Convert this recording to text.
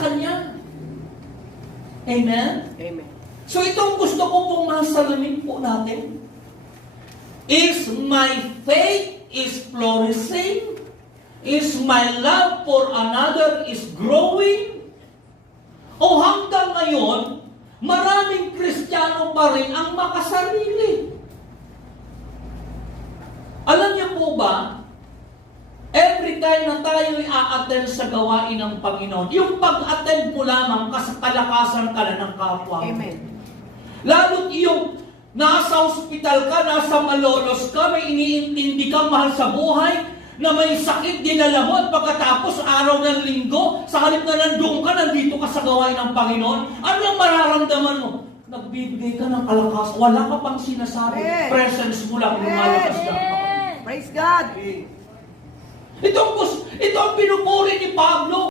Kanya. Amen? Amen. So itong gusto ko pong masalamin po natin. Is my faith is flourishing? Is my love for another is growing? O hanggang ngayon, maraming Kristiyano pa rin ang makasarili. Alam niyo po ba, every time na tayo i-attend sa gawain ng Panginoon, yung pag-attend mo lamang, kalakasan ka na ng kapwa. Amen. Lalo't yung nasa ospital ka, nasa malolos ka, may iniintindi kang mahal sa buhay, na may sakit, dinala mo, at pagkatapos araw ng linggo, sa halip na nandoon ka, nandito ka sa gawain ng Panginoon, ano ang mararamdaman mo? Nagbibigay ka ng kalakas, wala ka pang sinasabi, presence mo lang, lumalakas lang ka. Praise God. Ito ang pinupuri ni Pablo.